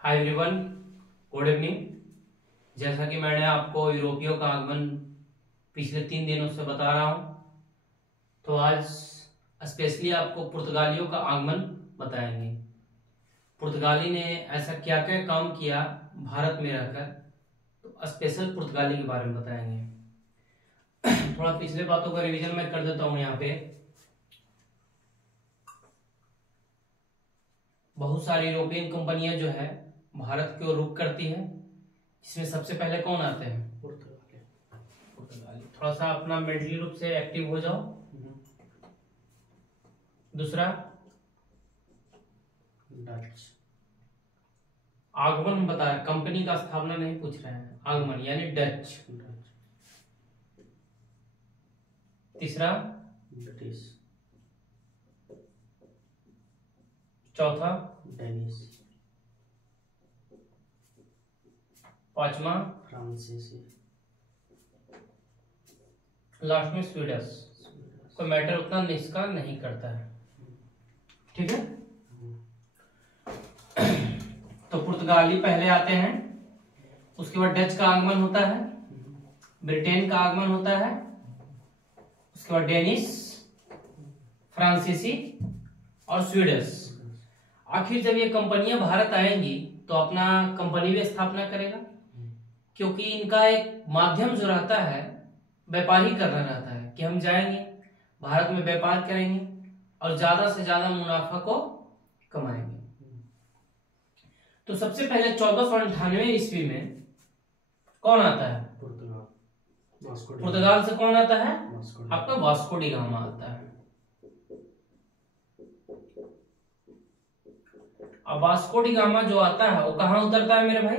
Hi everyone, good evening. जैसा कि मैंने आपको यूरोपियों का आगमन पिछले 3 दिनों से बता रहा हूं, तो आज स्पेशली आपको पुर्तगालियों का आगमन बताएंगे। पुर्तगाली ने ऐसा क्या क्या काम किया भारत में रहकर, तो स्पेशल पुर्तगाली के बारे में बताएंगे। थोड़ा पिछले बातों का रिवीजन मैं कर देता हूं। यहाँ पे बहुत सारी यूरोपियन कंपनियां जो है भारत की ओर रुख करती है। इसमें सबसे पहले कौन आते हैं? पुर्तगाली। थोड़ा सा अपना मेंटली रूप से एक्टिव हो जाओ। दूसरा डच। आगमन बता, कंपनी का स्थापना नहीं पूछ रहे हैं, आगमन यानी डच। तीसरा ब्रिटिश। चौथा डेनिश। पांचवा फ्रांसीसी। लास्ट में स्वीडिश। कोई मैटर उतना इसका नहीं करता है, ठीक है। तो पुर्तगाली पहले आते हैं, उसके बाद डच का आगमन होता है, ब्रिटेन का आगमन होता है, उसके बाद डेनिश, फ्रांसीसी और स्वीडिश। आखिर जब ये कंपनियां भारत आएंगी तो अपना कंपनी भी स्थापना करेगा, क्योंकि इनका एक माध्यम जो रहता है व्यापारी करना रहता है कि हम जाएंगे भारत में व्यापार करेंगे और ज्यादा से ज्यादा मुनाफा को कमाएंगे। तो सबसे पहले 1498 ईस्वी में कौन आता है? पुर्तगाल से कौन आता है? आपका वास्को डी गामा आता है। अब वास्को डी गामा जो आता है वो कहाँ उतरता है मेरे भाई?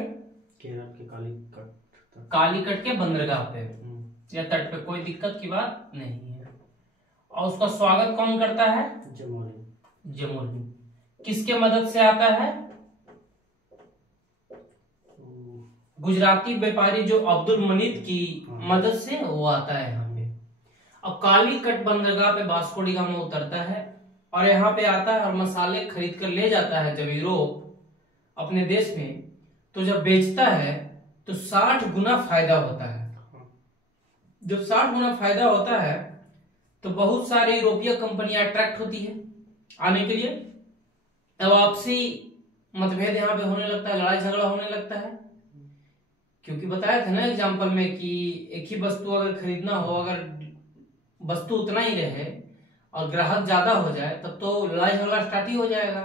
केरल के कालीकट के बंदरगाह पे या तट पे, कोई दिक्कत की बात नहीं है। और उसका स्वागत कौन करता है? जमोरी। किसके मदद से आता है? गुजराती व्यापारी जो अब्दुल मनीद की मदद से वो आता है यहाँ पे। अब कालीकट बंदरगाह पे वास्को डी गामा उतरता है और यहाँ पे आता है और मसाले खरीद कर ले जाता है जब यूरोप अपने देश में, तो जब बेचता है तो 60 गुना फायदा होता है। जब 60 गुना फायदा होता है तो बहुत सारी यूरोपीय कंपनियां अट्रैक्ट होती है आने के लिए। अब आपसी मतभेद यहाँ पे होने लगता है, लड़ाई झगड़ा होने लगता है, क्योंकि बताया था ना एग्जाम्पल में कि एक ही वस्तु अगर खरीदना हो, अगर वस्तु उतना ही रहे और ग्राहक ज्यादा हो जाए तब तो लड़ाई झगड़ा स्टार्ट ही हो जाएगा।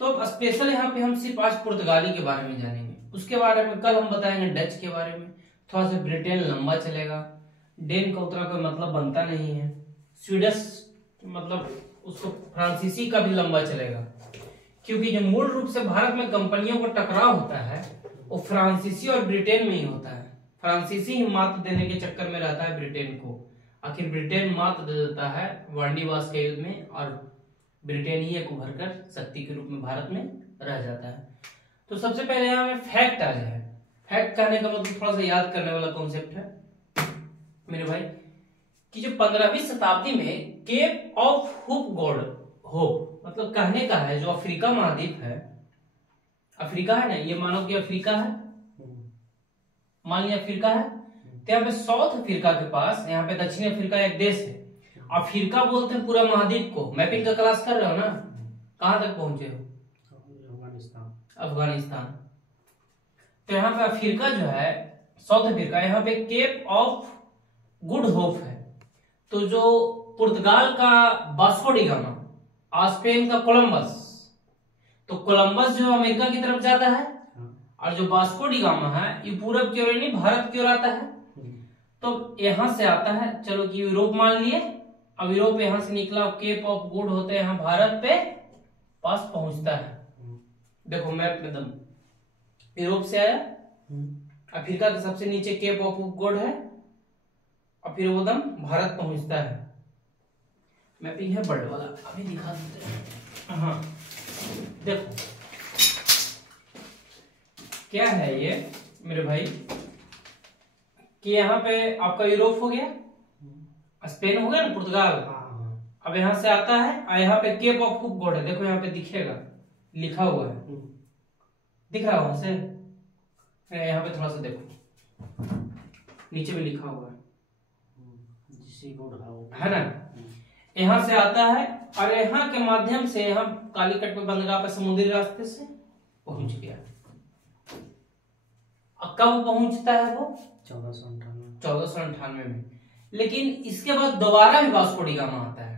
तो स्पेशल यहाँ पे हम सिर्फ आज पुर्तगाली के बारे में जानेंगे, उसके बारे में कल हम बताएंगे डच के बारे में, थोड़ा सा ब्रिटेन लंबा चलेगा, डेन का उतना कोई मतलब बनता नहीं है, स्वीडिश मतलब उसको फ्रांसीसी का भी लंबा चलेगा, क्योंकि जो मूल रूप से भारत में कंपनियों को टकराव होता है वो फ्रांसीसी और ब्रिटेन में ही होता है। फ्रांसीसी ही मात देने के चक्कर में रहता है ब्रिटेन को, आखिर ब्रिटेन मात दे देता है वांडीवास के युद्ध में और ब्रिटेन ही एक उभर कर शक्ति के रूप में भारत में रह जाता है। तो सबसे पहले यहाँ में फैक्ट आ जाए। फैक्ट कहने का मतलब थोड़ा सा याद करने वाला कॉन्सेप्ट है मेरे भाई, कि जो 15वीं शताब्दी में केप ऑफ होप मतलब कहने का है, जो अफ्रीका महाद्वीप है, अफ्रीका है ना, ये मानो कि अफ्रीका है, मान लिया अफ्रीका है, तो यहाँ पे साउथ अफ्रीका के पास, यहाँ पे दक्षिणी अफ्रीका एक देश है, अफ्रीका बोलते हैं पूरा महाद्वीप को। मैपिंग का क्लास कर रहे हो ना, कहां तक पहुंचे हो? अफगानिस्तान। तो यहाँ पे अफ्रीका जो है, साउथ अफ्रीका, यहाँ पे केप ऑफ गुड होप है। तो जो पुर्तगाल का वास्को डी गामा और स्पेन का कोलंबस, तो कोलंबस जो अमेरिका की तरफ जाता है और जो वास्को डी गामा है ये पूरब की ओर नहीं भारत की ओर आता है। तो यहां से आता है, चलो कि यूरोप मान लिए, अब यूरोप यहां से निकला, केप ऑफ गुड होते हैं यहाँ भारत पे पास पहुंचता है। देखो मैप में दम यूरोप से आया, अफ्रीका के सबसे नीचे केप ऑफ गुड है और फिर वो दम भारत पहुंचता है। मैपिंग है बर्ड वाला, अभी दिखा देते हैं। हाँ देखो क्या है ये मेरे भाई, कि यहाँ पे आपका यूरोप हो गया, स्पेन हो गया ना, पुर्तगाल। अब यहाँ से आता है और यहाँ पे केप ऑफ गुड है, देखो यहाँ पे दिखेगा लिखा हुआ है, दिख रहा है वहां से? यहाँ पे थोड़ा सा देखो, नीचे में लिखा हुआ है ना। यहाँ से आता है और यहाँ के माध्यम से हम कालीकट पे बंदरगाह पे समुद्री रास्ते से पहुंच गया। कब पहुंचता है वो? 1498 में। लेकिन इसके बाद दोबारा भी वास्को डी गामा आता है।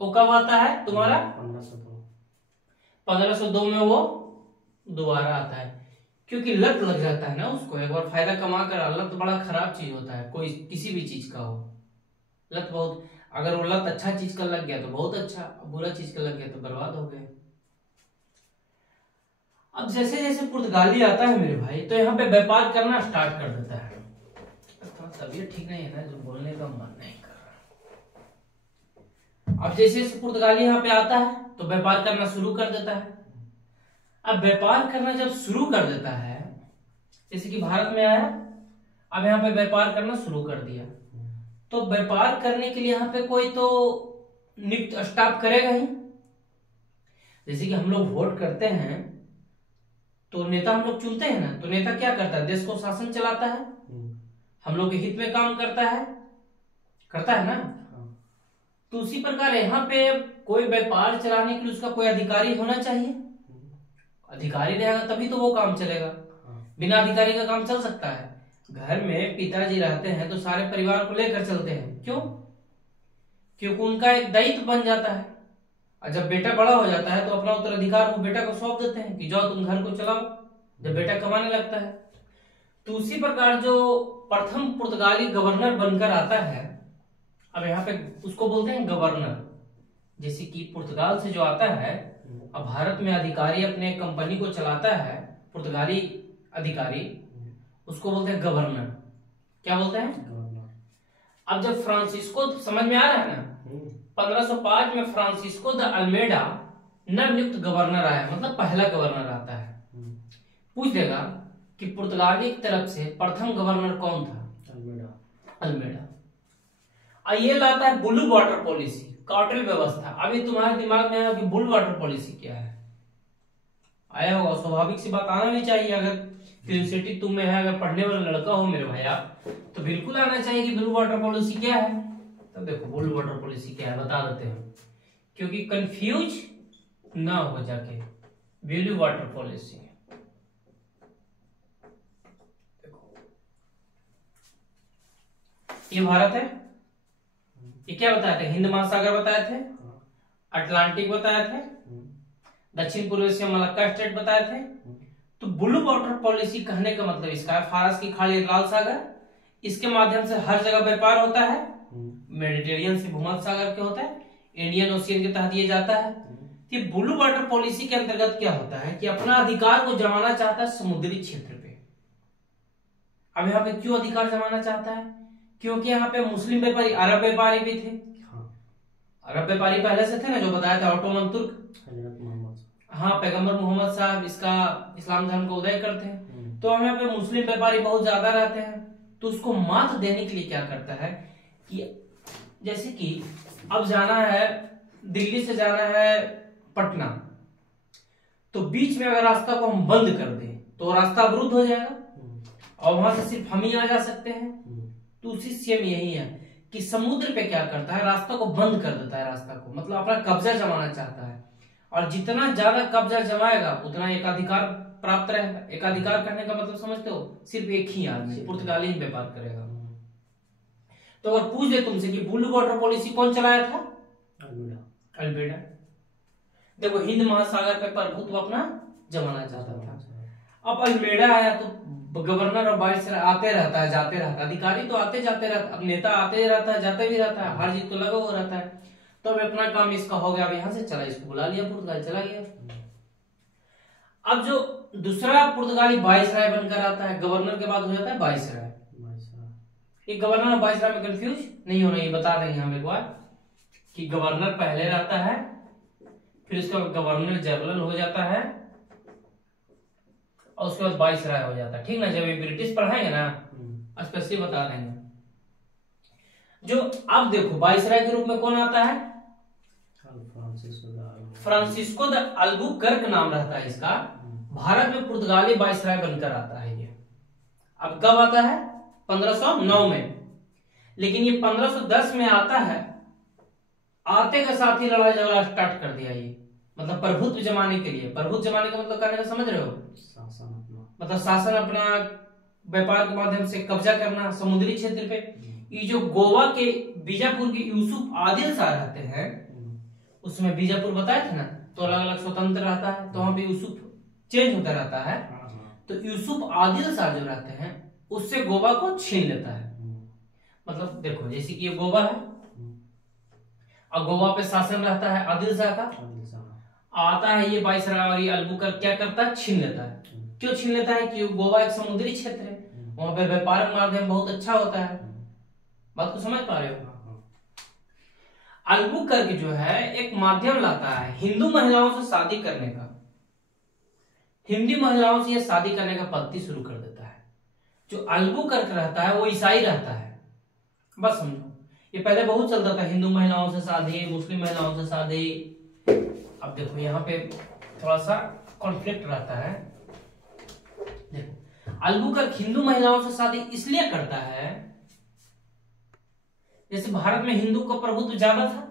वो कब आता है तुम्हारा? 1502 में वो दोबारा आता है, क्योंकि लत लग जाता है ना उसको। एक बार फायदा कमा कर, लत बड़ा खराब चीज होता है, कोई किसी भी चीज का हो लत। बहुत अगर वो लत अच्छा चीज का लग गया तो बहुत अच्छा, बुरा चीज का लग गया तो बर्बाद हो गए। अब जैसे जैसे पुर्तगाली आता है मेरे भाई, तो यहाँ पे व्यापार करना स्टार्ट कर देता है। थोड़ा तबीयत ठीक नहीं है ना, जो बोलने का मन नहीं कर रहा। अब जैसे जैसे पुर्तगाली यहाँ पे आता है तो व्यापार करना शुरू कर देता है। अब व्यापार करना जब शुरू कर देता है, जैसे कि भारत में आया, अब यहाँ पे व्यापार करना शुरू कर दिया, तो व्यापार करने के लिए यहाँ पे कोई तो नियुक्त स्टाफ करेगा ही। जैसे कि हम लोग वोट करते हैं तो नेता हम लोग चुनते हैं ना, तो नेता क्या करता है? देश को शासन चलाता है, हम लोग के हित में काम करता है ना। तो उसी प्रकार यहाँ पे कोई व्यापार चलाने के लिए उसका कोई अधिकारी होना चाहिए। अधिकारी रहेगा तभी तो वो काम चलेगा, बिना अधिकारी का काम चल सकता है? घर में पिताजी रहते हैं तो सारे परिवार को लेकर चलते हैं, क्यों? क्योंकि उनका एक दायित्व बन जाता है। और जब बेटा बड़ा हो जाता है तो अपना उत्तराधिकार वो बेटा को सौंप देते हैं कि जाओ तुम घर को चलाओ, जब बेटा कमाने लगता है। तो उसी प्रकार जो प्रथम पुर्तगाली गवर्नर बनकर आता है, अब यहाँ पे उसको बोलते हैं गवर्नर। जैसे कि पुर्तगाल से जो आता है, अब भारत में अधिकारी अपने कंपनी को चलाता है, पुर्तगाली अधिकारी, उसको बोलते हैं गवर्नर। क्या बोलते हैं? गवर्नर। अब जब फ्रांसिस्को, समझ में आ रहा है ना, 1505 में फ्रांसिस्को द अल्मेडा नवनियुक्त गवर्नर आया, मतलब पहला गवर्नर आता है। पूछ देगा कि पुर्तगाली की तरफ से प्रथम गवर्नर कौन था? अल्मेडा। और ये लाता है ब्लू वाटर पॉलिसी, कार्टेल व्यवस्था। अभी तुम्हारे दिमाग में आया कि ब्लू वाटर पॉलिसी क्या है? आया होगा, स्वाभाविक सी बात आना भी चाहिए। अगर क्यूरियोसिटी तुम में है, अगर पढ़ने वाला लड़का हो मेरे भाई आप, तो बिल्कुल आना चाहिए कि ब्लू वाटर पॉलिसी क्या है। तो देखो ब्लू वाटर पॉलिसी क्या है बता देते हैं, क्योंकि कंफ्यूज ना हो जाके। ब्लू वाटर पॉलिसी देखो, ये भारत है, ये क्या बताए थे? हिंद महासागर बताए थे, अटलांटिक बताए थे, दक्षिण पूर्व एशिया मलक्का स्टेट बताए थे। तो ब्लू वाटर पॉलिसी कहने का मतलब इसका है फारस की खाड़ी, लाल सागर, इसके माध्यम से हर जगह व्यापार होता है। मेडिटेरियन से भूमध्य सागर के होता है, इंडियन ओशियन के तहत ये जाता है। कि ब्लू वाटर पॉलिसी के अंतर्गत क्या होता है कि अपना अधिकार को जमाना चाहता है समुद्री क्षेत्र पे। अब यहाँ पे क्यों अधिकार जमाना चाहता है? क्योंकि यहाँ पे मुस्लिम व्यापारी, अरब व्यापारी भी थे। अरब व्यापारी पहले से थे ना, जो बताया था ऑटोमन तुर्क, हाँ, पैगंबर मोहम्मद साहब इसका इस्लाम धर्म को उदय करते हैं। तो हम यहाँ पे मुस्लिम व्यापारी बहुत ज्यादा रहते हैं, तो उसको मात देने के लिए क्या करता है कि जैसे कि अब जाना है, दिल्ली से जाना है पटना, तो बीच में अगर रास्ता को हम बंद कर दें तो रास्ता अवरुद्ध हो जाएगा और वहां से सिर्फ हम ही आ जा सकते हैं। तो उसी सेम यही है कि समुद्र पे क्या करता है, रास्ता को बंद कर देता है, रास्ता को मतलब अपना कब्जा जमाना चाहता है। और जितना ज्यादा कब्जा जमाएगा उतना एकाधिकार प्राप्त रहेगा। एकाधिकार करने का मतलब समझते हो? सिर्फ एक ही आदमी पुर्तगाली ही व्यापार करेगा। तो अगर पूछ दे तुमसे कि ब्लू वाटर पॉलिसी कौन चलाया था? अल्मेडा। देखो हिंद महासागर पे प्रभुत्व अपना जमाना चाहता था। अब अल्मेडा आया तो गवर्नर और वाइसराय आते रहता है, जाते रहता है, अधिकारी तो आते जाते रहता, अब नेता आते रहता है, जाते भी रहता है, हर जीत तो लगा हुआ रहता है। तो अब अपना काम इसका हो गया, अब यहां से चला, इसको बुला लिया, पुर्तगाल चला गया। अब जो दूसरा पुर्तगाली वाइसराय बनकर आता है, गवर्नर के बाद हो जाता है वाइसराय। एक गवर्नर और वाइसराय में कंफ्यूज नहीं होना, ये बता देंगे हम एक बार कि गवर्नर पहले रहता है, फिर उसके बाद गवर्नर जनरल हो जाता है और उसके बाद वाइसराय हो जाता है। ठीक ना, जब ये ब्रिटिश पढ़ाएंगे ना स्पेशली बता देंगे। जो अब देखो वाइसराय के रूप में कौन आता है? फ्रांसिस्को द अल्बुकर्क नाम रहता है इसका। भारत में पुर्तगाली वायसराय बनकर आता है ये। अब कब आता है? 1509 में। लेकिन ये 1510 में आता है, आते के साथ ही लड़ाई झगड़ा स्टार्ट कर दिया ये, मतलब प्रभुत्व जमाने के लिए। प्रभुत्व जमाने का मतलब कहने का समझ रहे हो? शासन अपना, मतलब शासन अपना, व्यापार के माध्यम से कब्जा करना समुद्री क्षेत्र पे। ये जो गोवा के बीजापुर के यूसुफ आदिल शाह रहते हैं, उसमें बीजापुर बताया था ना, तो अलग अलग स्वतंत्र रहता है, तो वहां पे यूसुफ चेंज होता रहता है। तो यूसुफ आदिल शाह जो रहते हैं उससे गोवा को छीन लेता है। मतलब देखो, जैसे कि ये गोवा है और गोवा पे शासन रहता है आदिल शाह का, आता है ये वायसराय और ये अल्बुकर्क क्या करता है? छीन लेता है। क्यों छीन लेता है? कि गोवा एक समुद्री क्षेत्र है, वहां पे व्यापार का माध्यम बहुत अच्छा होता है। बात को समझ पा रहे हो? अल्बुकर्क जो है एक माध्यम लाता है हिंदू महिलाओं से शादी करने का। हिंदी महिलाओं से ये शादी करने का पद्धति शुरू कर देता है। जो अल्बुकर्क रहता है वो ईसाई रहता है, बस समझो। ये पहले बहुत चलता था, हिंदू महिलाओं से शादी, मुस्लिम महिलाओं से शादी। अब देखो यहाँ पे थोड़ा सा कॉन्फ्लिक्ट रहता है। देखो, अल्बुकर्क हिंदू महिलाओं से शादी इसलिए करता है, जैसे भारत में हिंदू का प्रभुत्व ज्यादा था,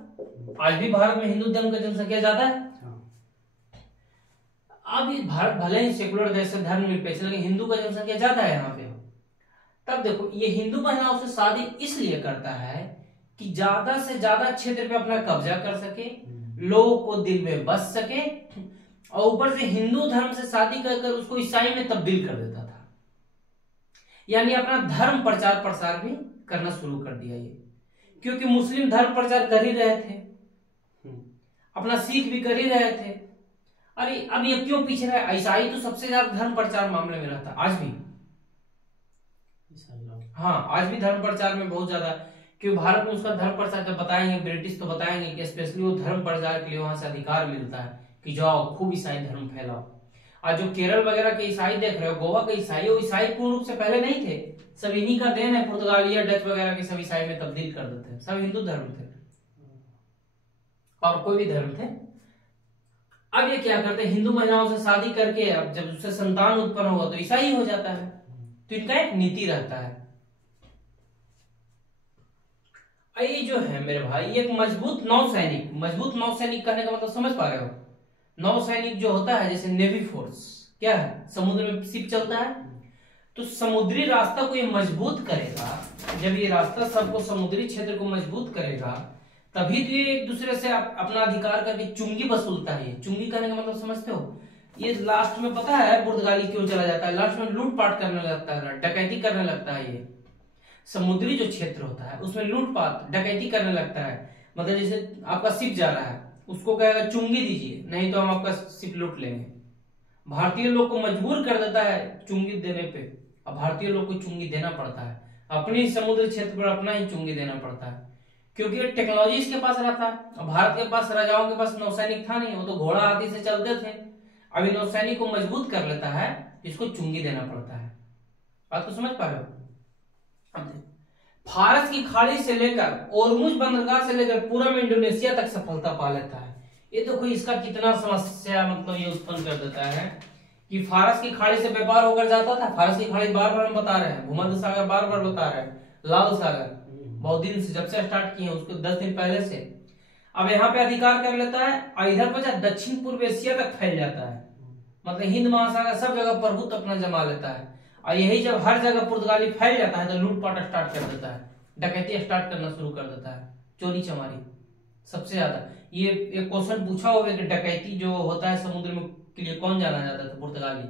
आज भी भारत में हिंदू धर्म का जनसंख्या ज्यादा है। अब भारत भले ही सेकुलर देश है, धर्म निरपेक्ष, लेकिन हिंदू का जनसंख्या ज्यादा है यहाँ पे। तब देखो, ये हिंदू महिलाओं से शादी इसलिए करता है कि ज्यादा से ज्यादा क्षेत्र पे अपना कब्जा कर सके, लोगों को दिल में बस सके, और ऊपर से हिंदू धर्म से शादी कर उसको ईसाई में तब्दील कर देता था। यानी अपना धर्म प्रचार प्रसार भी करना शुरू कर दिया ये, क्योंकि मुस्लिम धर्म प्रचार कर ही रहे थे, अपना सिख भी कर ही रहे थे। अरे अब ये क्यों पीछे रहे? ईसाई तो सबसे ज्यादा धर्म प्रचार मामले में रहता, आज भी। हाँ, आज भी धर्म प्रचार में बहुत ज्यादा, क्योंकि भारत में उसका धर्म प्रचार जब बताएंगे ब्रिटिश, तो बताएंगे कि स्पेशली वो धर्म प्रचार के लिए वहां से अधिकार मिलता है कि जाओ खूब ईसाई धर्म फैलाओ। आज जो केरल वगैरह के ईसाई देख रहे हो, गोवा के ईसाई, वो ईसाई पूर्ण रूप से पहले नहीं थे, सब इन्हीं का देन है। पुर्तगालिया, डच वगैरह के सब ईसाई में तब्दील कर देते हैं, सब हिंदू धर्म थे और कोई भी धर्म थे। अब ये क्या करते हैं? हिंदू महिलाओं से शादी करके, अब जब उससे संतान उत्पन्न होगा तो ईसाई हो जाता है। तो इनका एक नीति रहता है। ये जो है मेरे भाई, एक मजबूत नौसैनिक, मजबूत नौसैनिक कहने का मतलब समझ पा रहे हो? नौसैनिक जो होता है, जैसे नेवी फोर्स क्या है, समुद्र में शिप चलता है, तो समुद्री रास्ता को ये मजबूत करेगा। जब ये रास्ता सबको, समुद्री क्षेत्र को मजबूत करेगा, तभी तो ये एक दूसरे से अपना अधिकार करके चुंगी वसूलता है। चुंगी करने का मतलब समझते हो? ये लास्ट में पता है पुर्तगाली क्यों चला जाता है? लास्ट में लूटपाट करने लगता है, डकैती करने लगता है। ये समुद्री जो क्षेत्र होता है उसमें लूटपाट डकैती करने लगता है। मतलब जैसे आपका शिप जा रहा है, उसको कहेगा चुंगी दीजिए, नहीं तो हम आपका शिप लूट लेंगे। भारतीय लोग को मजबूर कर देता है चुंगी देने पे। अब भारतीय लोग को चुंगी देना पड़ता है, अपनी समुद्री क्षेत्र पर अपना ही चुंगी देना पड़ता है, क्योंकि टेक्नोलॉजी इसके पास रहता है। अब भारत के पास, राजाओं के पास नौसैनिक था नहीं, वो तो घोड़ा हाथी से चलते थे। अभी नौसैनिक को मजबूत कर लेता है, इसको चुंगी देना पड़ता है। बात को समझ पा रहे हो? फारस की खाड़ी से लेकर ओरमुज बंदरगाह से लेकर पूरा में इंडोनेशिया तक सफलता पा लेता है। ये देखो इसका कितना समस्या, मतलब ये उत्पन्न कर देता है कि फारस की खाड़ी से व्यापार होकर जाता था। फारस की खाड़ी बार बार हम बता रहे हैं, भूमध्य सागर बार बार बता रहे हैं, लाल सागर बहुत दिन से, जब से स्टार्ट किए उसको 10 दिन पहले से। अब यहाँ पे अधिकार कर लेता है और इधर बचा दक्षिण पूर्व एशिया तक फैल जाता है, मतलब हिंद महासागर सब जगह प्रभुत्व अपना जमा लेता है। और यही जब हर जगह पुर्तगाली फैल जाता है तो लूटपाट स्टार्ट कर देता है, डकैती स्टार्ट करना शुरू कर देता है, चोरी चमारी सबसे ज्यादा। ये एक क्वेश्चन पूछा होगा कि डकैती जो होता है समुद्र में के लिए कौन जाना जाता था? पुर्तगाली।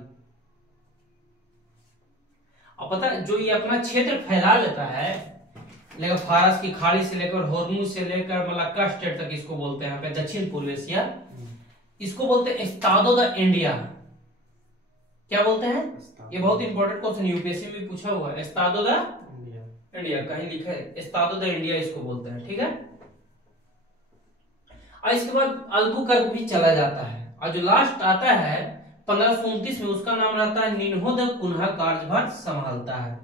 और पता है, जो ये अपना क्षेत्र फैला लेता है, लेकिन फारस की खाड़ी से लेकर हॉर्मुज से लेकर मलाक्का स्टेट तक, इसको बोलते हैं यहाँ पे दक्षिण पूर्व एशिया, इसको बोलते हैं एस्तादो द इंडिया। क्या बोलते हैं? ये बहुत इंपॉर्टेंट क्वेश्चन यूपीएससी में पूछा हुआ है। एस्तादो द इंडिया कहीं लिखा है, एस्तादो द इंडिया इसको बोलते हैं, ठीक है। और इसके बाद अल्बुकर्क भी चला जाता है, और जो लास्ट आता है 1529 में, उसका नाम रहता है निन्हो द कुन्हा कार्यभार संभालता है।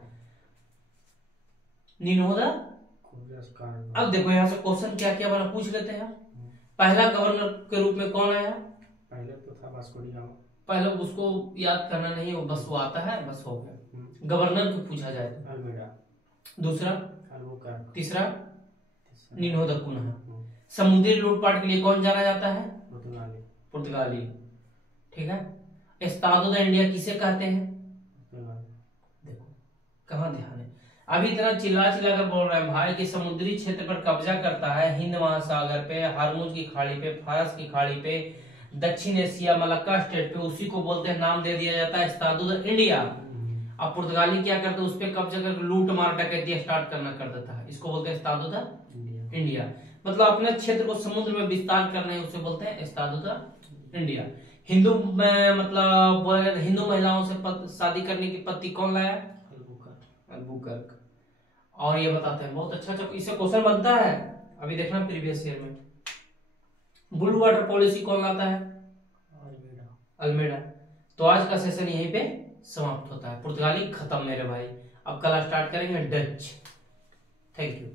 निन्हो द, अब देखो यहाँ से क्वेश्चन क्या क्या बना, पूछ लेते हैं। पहला गवर्नर के रूप में कौन आया? पहले तो था वास्को डी गामा। पहले उसको याद करना नहीं, वो बस वो आता है, बस हो गया। गवर्नर को पूछा जाए तो अल्मेडा। दूसरा, तीसरा तीसरा नीनो द कुन्हा। समुद्री लूटपाट के लिए कौन जाना जाता है? पुर्तगाली। पुर्तगाली। ठीक है। एस्तादो द इंडिया किसे कहते हैं? देखो कहाँ ध्यान है, अभी इतना चिल्ला चिल्ला कर बोल रहा है भाई कि समुद्री क्षेत्र पर कब्जा करता है, हिंद महासागर पे, हार्मुज की खाड़ी पे, फारस की खाड़ी पे, दक्षिण एशिया मलक्का स्टेट पे, उसी को बोलते हैं, नाम दे दिया जाता है एस्तादो द इंडिया। अब पुर्तगाली क्या करते हैं, उस पर कब्जा करके लूट मार डकैती स्टार्ट करना कर देता है, इसको बोलते हैं एस्तादो द इंडिया। मतलब अपने क्षेत्र को समुद्र में विस्तार करना है, उसे बोलते हैं एस्तादो द इंडिया। हिंदू में मतलब बोला जाता है हिंदू महिलाओं से शादी करने की पद्धति कौन लाया? अल्बुकर्क। और ये बताते हैं बहुत अच्छा अच्छा इससे क्वेश्चन बनता है, अभी देखना प्रीवियस ईयर में। ब्लू वाटर पॉलिसी कौन लाता है? अल्मेडा। तो आज का सेशन यहीं पे समाप्त होता है। पुर्तगाली खत्म मेरे भाई, अब कल स्टार्ट करेंगे डच। Thank you.